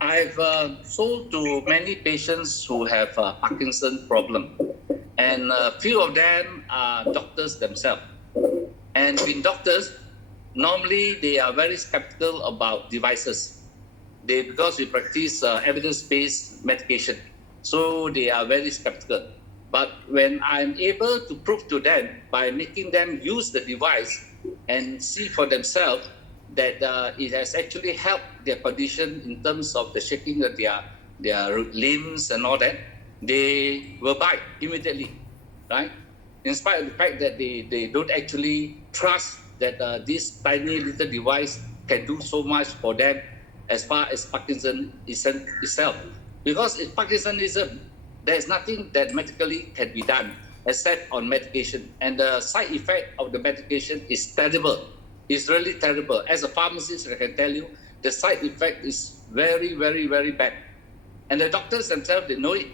I've sold to many patients who have Parkinson's problem, and a few of them are doctors themselves. And in doctors, normally they are very skeptical about devices. Because we practice evidence-based medication, so they are very skeptical. But when I'm able to prove to them by making them use the device and see for themselves that it has actually helped their condition in terms of the shaking of their limbs and all that, they will buy immediately, right? In spite of the fact that they don't actually trust that this tiny little device can do so much for them as far as Parkinsonism itself. Because in Parkinsonism, there's nothing that medically can be done except on medication. And the side effect of the medication is terrible. It's really terrible. As a pharmacist, I can tell you, the side effect is very, very, very bad. And the doctors themselves, they know it.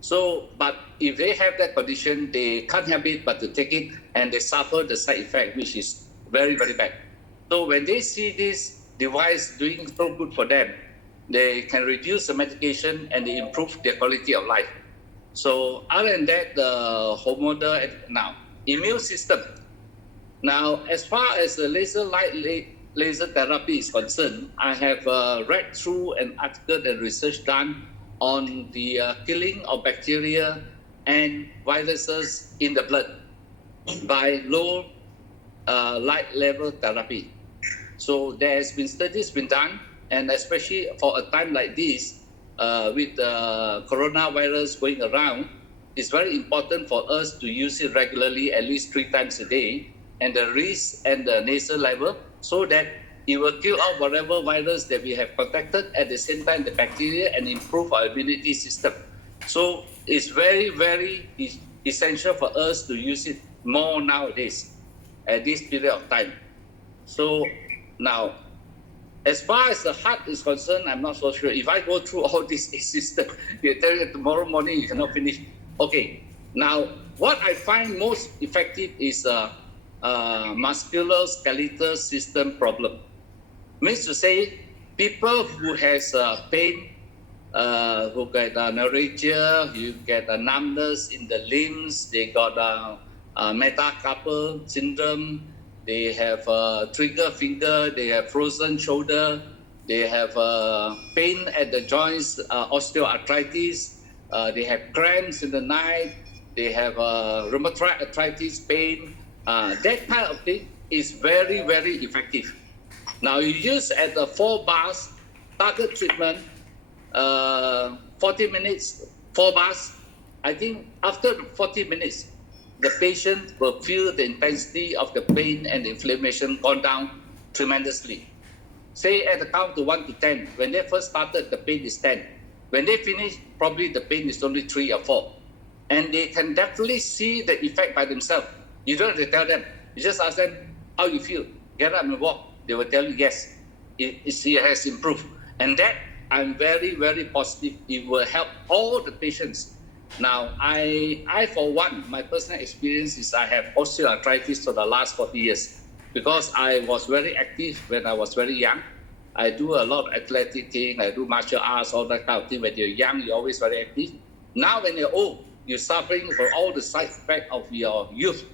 So, but if they have that condition, they can't help it but to take it, and they suffer the side effect, which is very, very bad. So when they see this device doing so good for them, they can reduce the medication and they improve their quality of life. So other than that, the hormonal, now, immune system. Now, as far as the laser therapy is concerned, I have read through an article and research done on the killing of bacteria and viruses in the blood by low light level therapy. So there has been studies been done, and especially for a time like this, with the coronavirus going around, it's very important for us to use it regularly, at least 3 times a day, and the wrist and the nasal level, so that it will kill out whatever virus that we have contacted, at the same time the bacteria, and improve our immunity system. So it's very, very essential for us to use it more nowadays at this period of time. So now, as far as the heart is concerned, I'm not so sure. If I go through all this system, you tell you tomorrow morning you cannot finish. Okay, now what I find most effective is musculoskeletal system problem. Means to say, people who has pain, who get neuralgia, you get numbness in the limbs, they got metacarpal syndrome, they have trigger finger, they have frozen shoulder, they have pain at the joints, osteoarthritis, they have cramps in the night, they have rheumatoid arthritis pain. That kind of thing is very, very effective. Now you use at the 4 bars target treatment, 40 minutes, 4 bars. I think after 40 minutes, the patient will feel the intensity of the pain and the inflammation gone down tremendously. Say at the count to 1 to 10, when they first started, the pain is 10. When they finish, probably the pain is only 3 or 4. And they can definitely see the effect by themselves. You don't have to tell them. You just ask them how you feel. Get up and walk. They will tell you, yes, it has improved. And that, I'm very, very positive. It will help all the patients. Now, I for one, my personal experience is I have osteoarthritis for the last 40 years because I was very active when I was very young. I do a lot of athletic thing. I do martial arts, all that kind of thing. When you're young, you're always very active. Now, when you're old, you're suffering from all the side effects of your youth.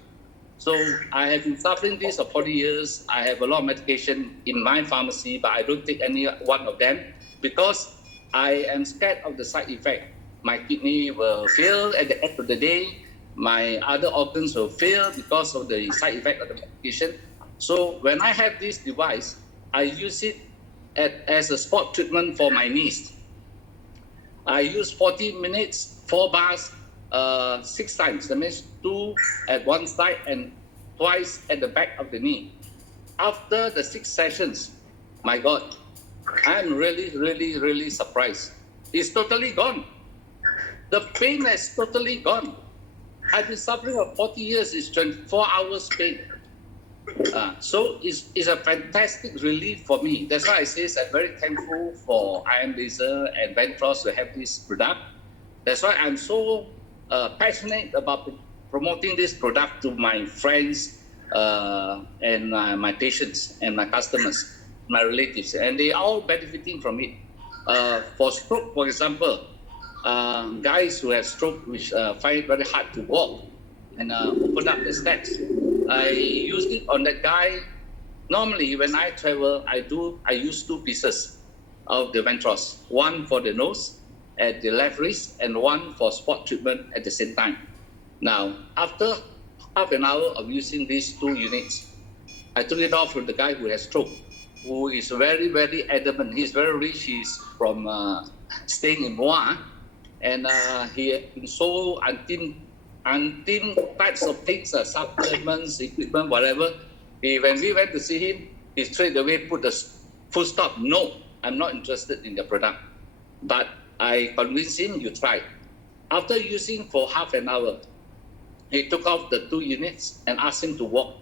So I have been suffering this for 40 years. I have a lot of medication in my pharmacy, but I don't take any one of them because I am scared of the side effect. My kidney will fail at the end of the day. My other organs will fail because of the side effect of the medication. So when I have this device, I use it as a spot treatment for my knees. I use 40 minutes, 4 bars, 6 times. That means 2 at one side and twice at the back of the knee. After the 6 sessions, my God, I'm really, really, really surprised. It's totally gone. The pain is totally gone. I've been suffering for 40 years. It's 24 hours pain. So it's a fantastic relief for me. That's why I say I'm very thankful for IIIR and Vantros to have this product. That's why I'm so passionate about promoting this product to my friends and my patients and my customers, my relatives, and they are all benefiting from it. For stroke, for example, guys who have stroke which find it very hard to walk and open up the steps, I use it on that guy. Normally, when I travel, I use 2 pieces of the Vantros, one for the nose at the left wrist and one for spot treatment at the same time. Now, after half an hour of using these 2 units, I took it off from the guy who has stroke, who is very, very adamant. He's very rich. He's from staying in Moa, and he had been so anti types of things, supplements, equipment, whatever. When we went to see him, he straight away put a full stop. No, I'm not interested in the product. But I convinced him, you try. After using for half an hour, he took off the 2 units and asked him to walk.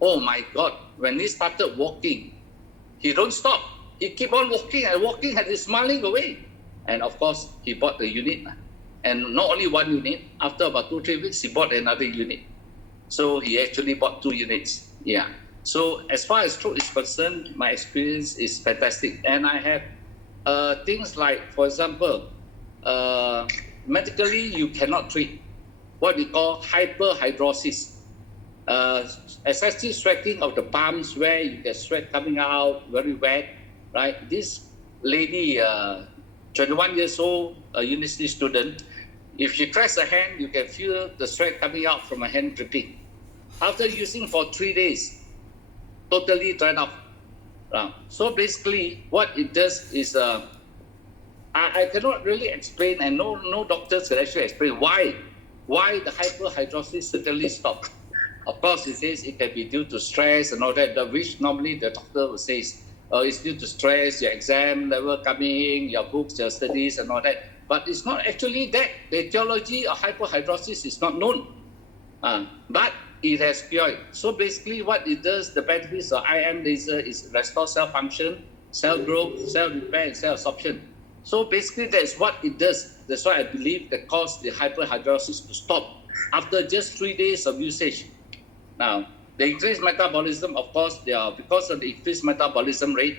Oh my God, when he started walking, he don't stop. He keep on walking and he's smiling away. And of course, he bought the unit. And not only 1 unit, after about 2-3 weeks, he bought another unit. So he actually bought 2 units. Yeah. So as far as stroke is concerned, my experience is fantastic. And I have things like, for example, medically you cannot treat what we call hyperhidrosis. Excessive sweating of the palms where you get sweat coming out, very wet, right? This lady, 21 years old, a university student, if she cracks her hand, you can feel the sweat coming out from her hand dripping. After using for 3 days, totally dried off. So basically, what it does is, I cannot really explain, and no doctors can actually explain why the hyperhidrosis suddenly stopped. Of course, it says it can be due to stress and all that, which normally the doctor will say, it's due to stress, your exam level coming, your books, your studies and all that. But it's not actually that. The etiology of hyperhidrosis is not known. But it has cured. So basically what it does, the benefits of IM laser is restore cell function, cell growth, cell repair, and cell absorption. So basically that's what it does. That's why I believe that caused the hyperhidrosis to stop after just 3 days of usage. Now, the increased metabolism, of course, because of the increased metabolism rate,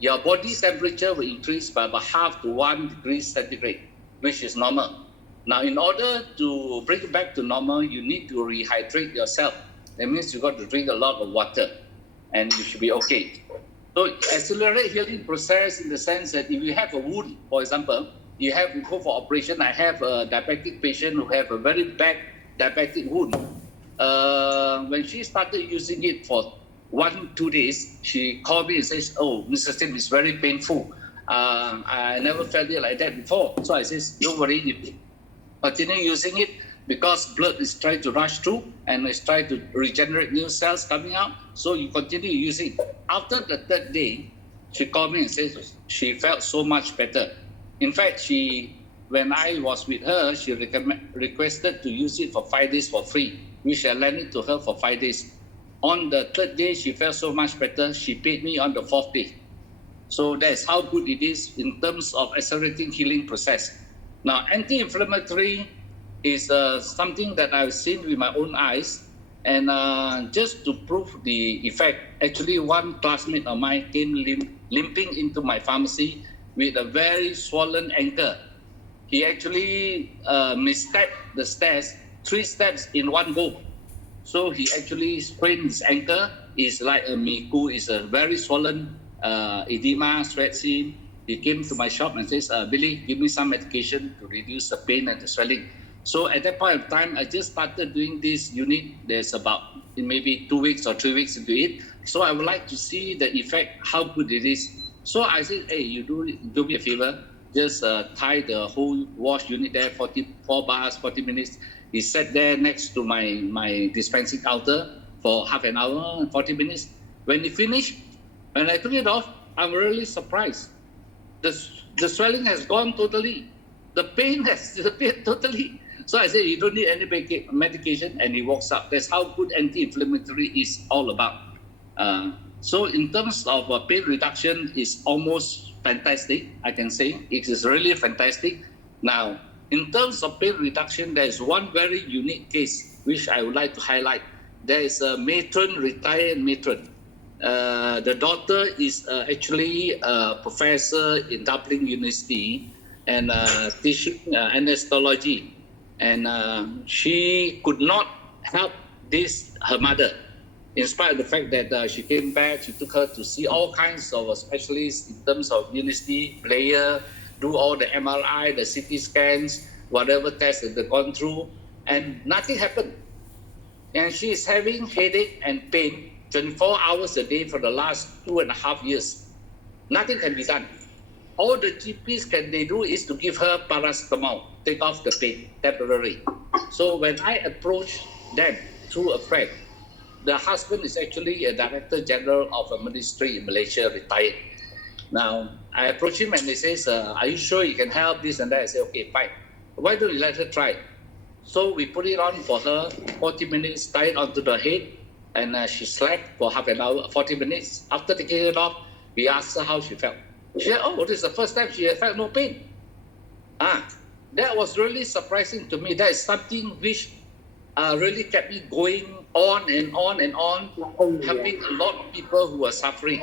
your body temperature will increase by about half to 1 degree centigrade, which is normal. Now, in order to bring it back to normal, you need to rehydrate yourself. That means you got to drink a lot of water, and you should be okay. So, accelerate healing process in the sense that if you have a wound, for example, you go for operation. I have a diabetic patient who have a very bad diabetic wound. When she started using it for 1-2 days, she called me and says, "Oh, Mr. Tim, it's very painful. I never felt it like that before." So I says, "Don't worry, you continue using it because blood is trying to rush through and it's trying to regenerate new cells coming out. So you continue using." After the 3rd day, she called me and says she felt so much better. In fact, when I was with her, she requested to use it for 5 days for free, which I lent it to her for 5 days. On the 3rd day, she felt so much better. She paid me on the 4th day. So that's how good it is in terms of accelerating healing process. Now, anti-inflammatory is something that I've seen with my own eyes. And just to prove the effect, actually one classmate of mine came limping into my pharmacy with a very swollen ankle. He actually misstepped the stairs, 3 steps in one go. So he actually sprained his ankle. It's like a miku, it's a very swollen edema, stretching. He came to my shop and says, "Billy, give me some medication to reduce the pain and the swelling." So at that point of time, I just started doing this unit. There's about maybe 2 weeks or 3 weeks into it. So I would like to see the effect, how good it is. So I said, "Hey, you do me a favor. Just tie the whole wash unit there, 44 bars, 40 minutes. He sat there next to my dispensing counter for half an hour and 40 minutes. When he finished, when I took it off, I'm really surprised. The swelling has gone totally. The pain has disappeared totally. So I said, "You don't need any medication," and he walks out. That's how good anti-inflammatory is all about. So in terms of pain reduction, is almost fantastic, I can say. It is really fantastic. Now, in terms of pain reduction, there is one very unique case which I would like to highlight. There is a matron, retired matron. The daughter is actually a professor in Dublin University and teaching anesthesiology. And she could not help her mother. In spite of the fact that she came back, she took her to see all kinds of specialists in terms of university, player, do all the MRI, the CT scans, whatever tests that they've gone through, and nothing happened. And she is having headache and pain 24 hours a day for the last 2.5 years. Nothing can be done. All the GPs they do is to give her paracetamol, take off the pain temporarily. So when I approached them through a friend, the husband is actually a director general of a ministry in Malaysia, retired. Now, I approached him and he says, are you sure you can help this and that? I say, okay, fine. Why don't you let her try? So we put it on for her, 40 minutes, tie it onto the head, and she slept for half an hour, 40 minutes. After taking it off, we asked her how she felt. She said, oh, this is the first time she felt no pain. That was really surprising to me. That is something which really kept me going on and on and on, helping a lot of people who are suffering.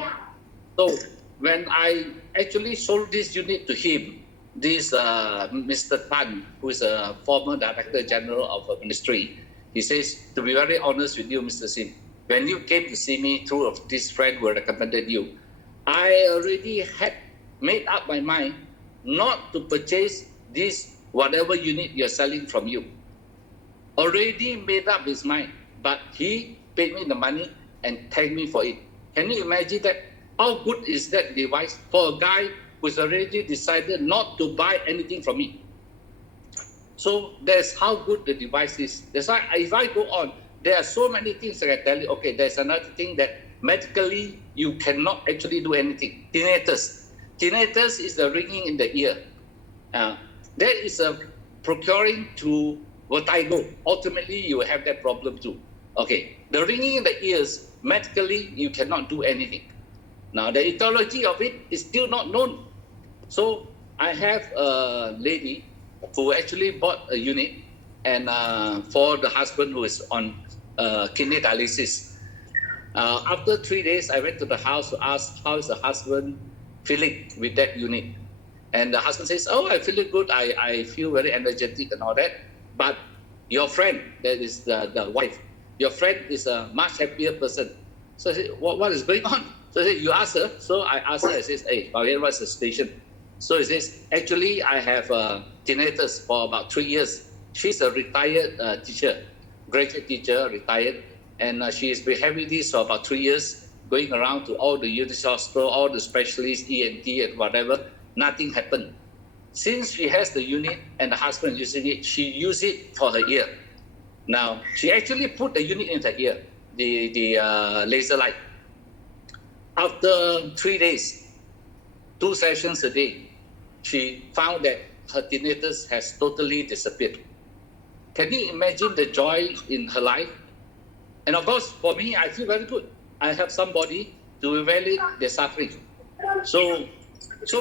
So when I actually sold this unit to him, this Mr. Tan, who is a former Director General of a ministry, he says, to be very honest with you, Mr. Sim, when you came to see me through this friend who recommended you, I already had made up my mind not to purchase this whatever unit you're selling from you. Already made up his mind, but he paid me the money and thanked me for it. Can you imagine that? How good is that device for a guy who's already decided not to buy anything from me? So that's how good the device is. That's why if I go on, there are so many things I can tell you. Okay, there's another thing that medically you cannot actually do anything. Tinnitus. Tinnitus is the ringing in the ear. That is procuring to vertigo. Ultimately, you will have that problem too. Okay, the ringing in the ears, medically, you cannot do anything. Now, the etiology of it is still not known. So I have a lady who actually bought a unit and for the husband who is on kidney dialysis. After 3 days, I went to the house to ask how is the husband feeling with that unit. And the husband says, oh, I feel good. I feel very energetic and all that. But your friend, that is the wife, your friend is a much happier person. So I said, what is going on? So I said, you ask her. So I asked her, I says, hey, what's the situation? So he says, actually, I have tinnitus for about 3 years. She's a retired teacher, graduate teacher, retired. And she's been having this for about 3 years, going around to all the university hospital, all the specialists, ENT and whatever. Nothing happened. Since she has the unit and the husband using it, she used it for her ear. Now, she actually put the unit in her ear, the laser light. After 3 days, 2 sessions a day, she found that her tinnitus has totally disappeared. Can you imagine the joy in her life? And of course, for me, I feel very good. I have somebody to evaluate their suffering. So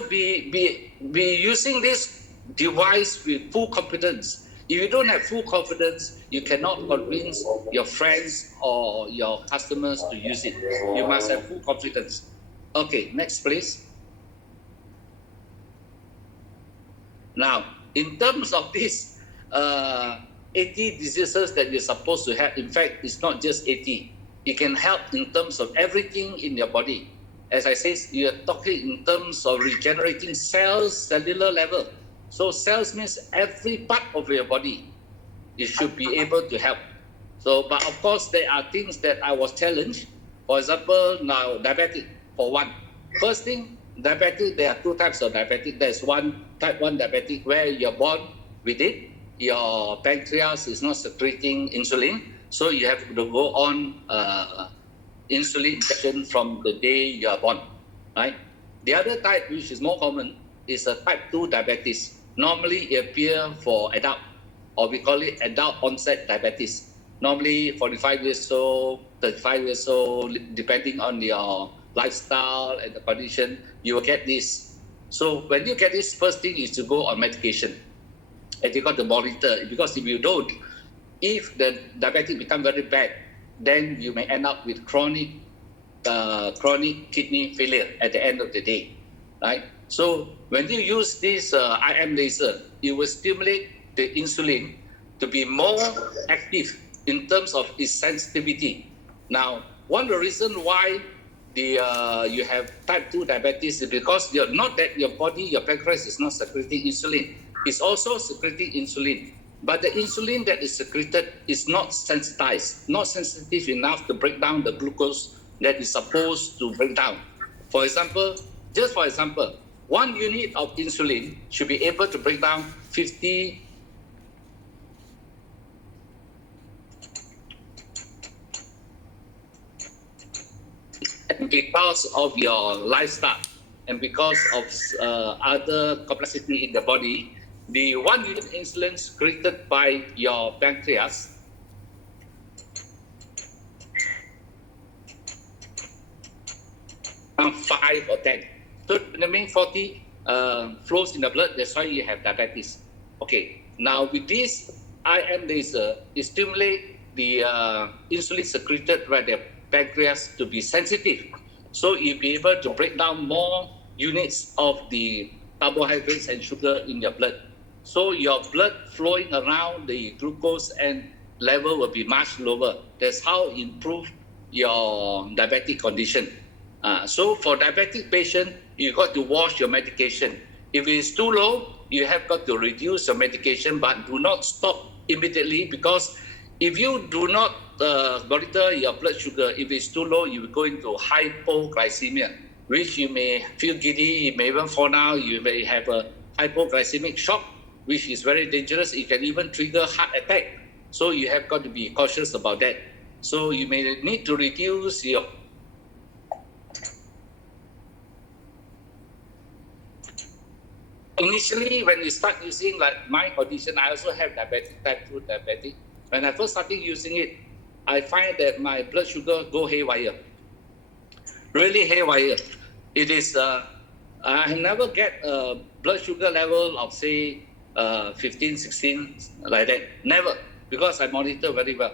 be using this device with full confidence. If you don't have full confidence, you cannot convince your friends or your customers to use it. You must have full confidence. Okay, next please. Now, in terms of this 80 diseases that you're supposed to have, in fact, it's not just 80. It can help in terms of everything in your body. As I said, you're talking in terms of regenerating cells, cellular level. So cells means every part of your body. You should be able to help. So, but of course, there are things that I was challenged. For example, now diabetic, for one. First thing, diabetic, there are 2 types of diabetic. There's one type 1 diabetic where you're born with it. Your pancreas is not secreting insulin. So you have to go on insulin injection from the day you are born, right? The other type, which is more common, is a type 2 diabetes. Normally, it appears for adult, or we call it adult onset diabetes. Normally, 45 years old, 35 years old, depending on your lifestyle and the condition, you will get this. So when you get this, first thing is to go on medication. And you got to monitor, because if you don't, if the diabetic become very bad, then you may end up with chronic chronic kidney failure at the end of the day, right? So when you use this IM laser, it will stimulate the insulin to be more active in terms of its sensitivity. Now, one of the reasons why you have type 2 diabetes is because not that your body, your pancreas is not secreting insulin. It's also secreting insulin. But the insulin that is secreted is not sensitized, not sensitive enough to break down the glucose that is supposed to break down. For example, 1 unit of insulin should be able to break down 50 because of your lifestyle and because of other complexity in the body, the 1 unit insulin secreted by your pancreas around 5 or 10. So the remaining 40 flows in the blood. That's why you have diabetes. Okay. Now with this IM laser, it stimulates the insulin secreted by the pancreas to be sensitive. So you'll be able to break down more units of the carbohydrates and sugar in your blood. So your blood flowing around the glucose and level will be much lower. That's how you improve your diabetic condition. So for diabetic patient, you got to watch your medication. If it's too low, you have got to reduce your medication, but do not stop immediately, because if you do not monitor your blood sugar, if it's too low, you will go into hypoglycemia, which you may feel giddy, you may even fall down, you may have a hypoglycemic shock, which is very dangerous. It can even trigger heart attack. So you have got to be cautious about that. So you may need to reduce your initially, when you start using, like my condition, I also have diabetic, type 2 diabetic. When I first started using it, I find that my blood sugar go haywire, really haywire. It is, I never get a blood sugar level of say 15, 16, like that, never, because I monitor very well.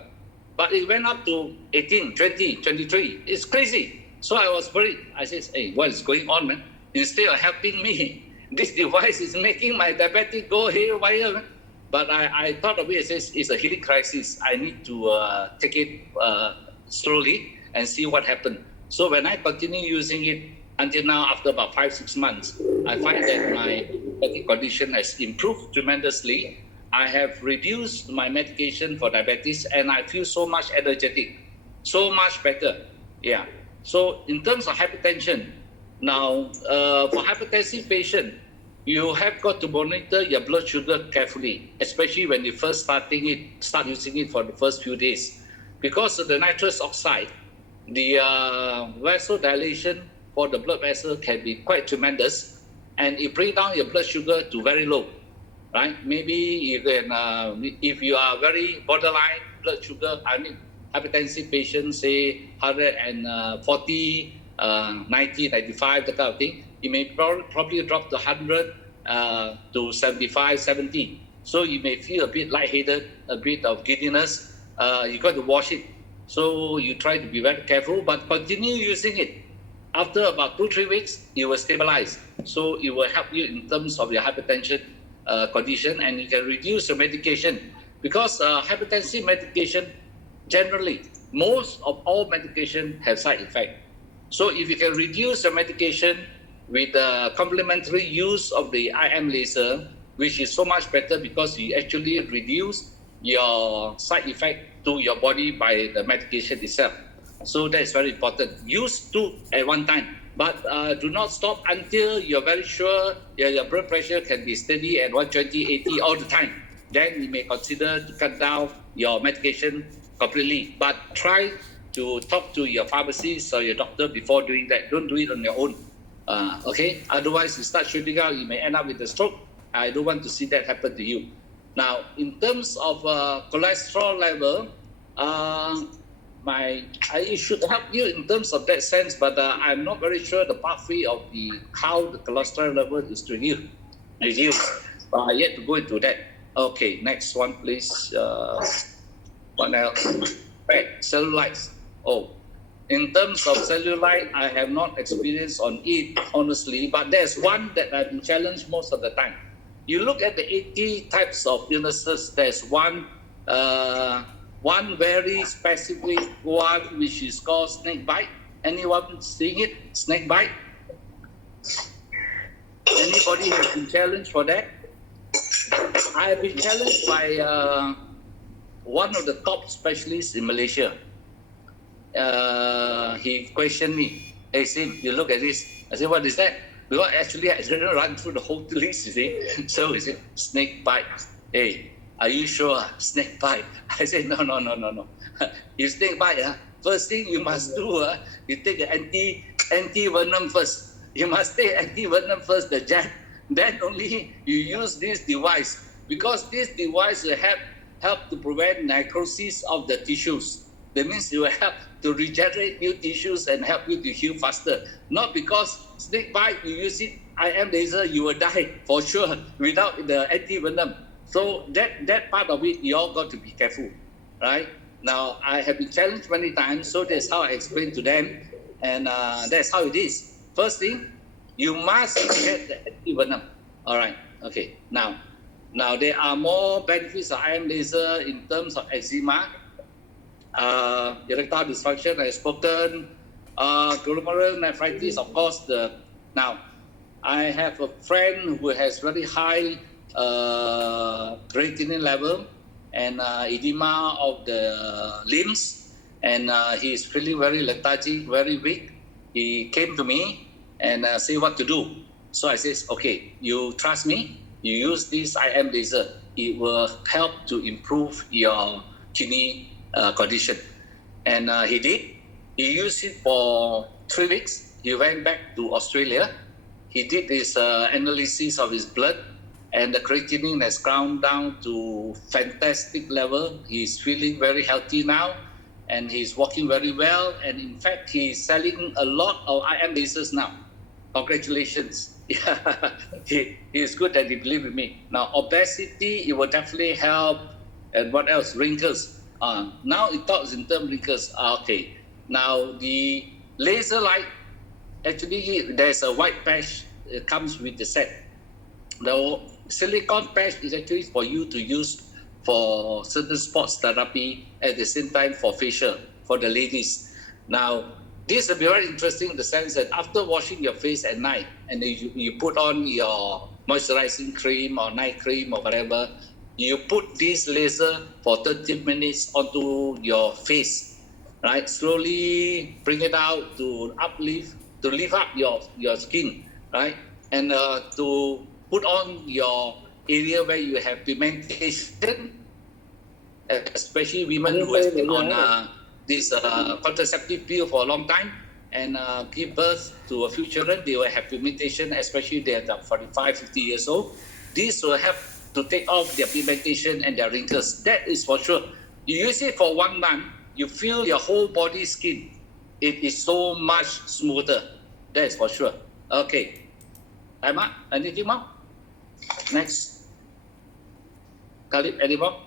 But it went up to 18, 20, 23, it's crazy. So I was worried. I said, hey, what is going on, man? Instead of helping me, this device is making my diabetic go haywire, man. But I thought of it as it's a healing crisis. I need to take it slowly and see what happened. So when I continue using it until now, after about 5-6 months, I find that my diabetic condition has improved tremendously. I have reduced my medication for diabetes, and I feel so much energetic, so much better. Yeah. So in terms of hypertension, now for hypertensive patient, you have got to monitor your blood sugar carefully, especially when you first start using it for the first few days. Because of the nitrous oxide, the vasodilation for the blood vessel can be quite tremendous, and it brings down your blood sugar to very low, right? Maybe you can, if you are very borderline blood sugar, hypertensive patients, say 140, 90, 95, that kind of thing, you may probably drop to 100 to 75, 70. So you may feel a bit lightheaded, a bit of giddiness. You got to watch it. So you try to be very careful, but continue using it. After about 2-3 weeks, it will stabilize. So it will help you in terms of your hypertension condition, and you can reduce your medication. Because hypertensive medication, generally, most of all medication have side effects. So if you can reduce the medication with the complementary use of the IM laser, which is so much better because you actually reduce your side effect to your body by the medication itself. So that is very important. Use 2 at one time, but do not stop until you're very sure your blood pressure can be steady at 120, 80 all the time. Then you may consider to cut down your medication completely. But try to talk to your pharmacist or your doctor before doing that. Don't do it on your own. Okay? Otherwise, you start shooting out, you may end up with a stroke. I don't want to see that happen to you. Now, in terms of cholesterol level, it should help you in terms of that sense, but I'm not very sure the pathway of how the cholesterol level is reduced. Yet to go into that. Okay, next one, please. What else? Right, cellulites. Oh, In terms of cellulite, I have not experienced on it, honestly, but there's one that I've been challenged most of the time. You look at the 80 types of illnesses, there's one very specific one which is called snake bite. Anyone seeing it? Snake bite? Anybody has been challenged for that? I have been challenged by one of the top specialists in Malaysia. He questioned me. Hey, Sim, you look at this. I said, what is that? Because actually, I didn't run through the whole list, you see. So he said, snake bite. Hey, are you sure? Snake bite. I said, no. You snake bite, first thing you must do, you take an anti-venom first. You must take anti-venom first, the jab. Then only you use this device. Because this device will help to prevent necrosis of the tissues. That means it will help to regenerate new tissues and help you to heal faster. Not because snake bite, you use it, IM laser, you will die for sure without the anti-venom. So that part of it, you all got to be careful, right? Now, I have been challenged many times, so that's how I explain to them, and that's how it is. First thing, you must get the anti-venom. All right, okay. Now there are more benefits of IM laser in terms of eczema, erectile dysfunction, I have spoken, glomerulonephritis, of course. Now, I have a friend who has very high creatinine level and edema of the limbs, and he is feeling very lethargic, very weak. He came to me and said what to do. So I says, okay, you trust me, you use this IM laser. It will help to improve your kidney condition. And he did. He used it for 3 weeks. He went back to Australia. He did his analysis of his blood, and the creatinine has gone down to fantastic level. He's feeling very healthy now, and he's walking very well. And in fact, he's selling a lot of IM lasers now. Congratulations. Yeah, he is good that he believed in me. Now, obesity, it will definitely help. And what else? Wrinkles. Now it talks in terms of wrinkles. Okay. Now, the laser light, actually, there's a white patch that comes with the set. The silicone patch is actually for you to use for certain sports therapy, at the same time for facial, for the ladies. Now, this will be very interesting in the sense that after washing your face at night, and you put on your moisturizing cream or night cream or whatever, you put this laser for 30 minutes onto your face, right? Slowly bring it out to lift up your skin, right? And to put on your area where you have pigmentation, especially women who have been on this contraceptive pill for a long time and give birth to a few children. They will have pigmentation, especially they are 45, 50 years old. This will help to take off their pigmentation and their wrinkles. That is for sure. You use it for 1 month, you feel your whole body skin. It is so much smoother. That is for sure. Okay. Emma, anything more? Next. Khalid, any more?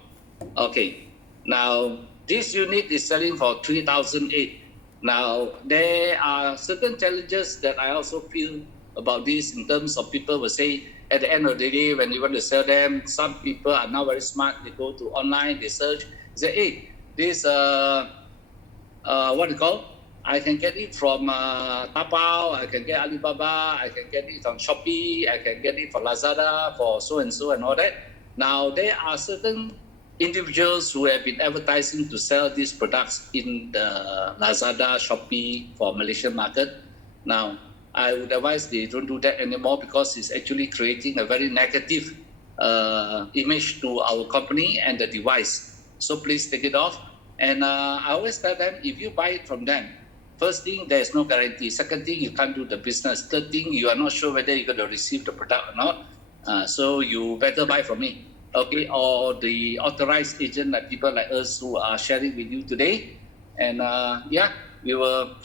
Okay. Now, this unit is selling for 3,008. Now, there are certain challenges that I also feel about this in terms of people will say, at the end of the day, when you want to sell them, some people are now very smart. They go to online, they search, say, hey, this, what do you call? I can get it from Taobao, I can get Alibaba, I can get it on Shopee, I can get it from Lazada, for so and so and all that. Now, there are certain individuals who have been advertising to sell these products in the Lazada, Shopee for Malaysian market. Now, I would advise they don't do that anymore because it's actually creating a very negative image to our company and the device. So please take it off. And I always tell them, if you buy it from them, first thing, there's no guarantee. Second thing, you can't do the business. Third thing, you are not sure whether you're going to receive the product or not. So you better buy from me. Okay, or the authorized agent, like people like us who are sharing with you today. And we will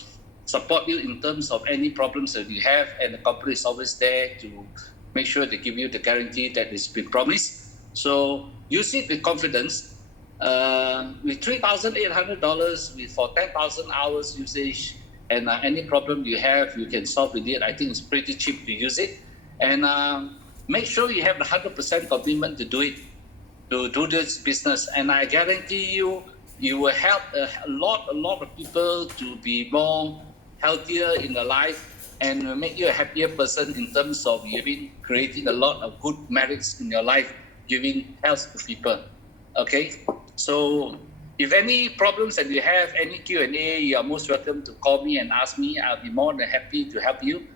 support you in terms of any problems that you have, and the company is always there to make sure they give you the guarantee that has been promised. So use it with confidence. with $3,800 for 10,000 hours usage, and any problem you have, you can solve with it. I think it's pretty cheap to use it, and make sure you have 100% commitment to do it, to do this business, and I guarantee you, you will help a lot of people to be more healthier in their life, and will make you a happier person in terms of creating a lot of good merits in your life, giving health to people. Okay, so if any problems that you have, any Q&A, you are most welcome to call me and ask me. I'll be more than happy to help you.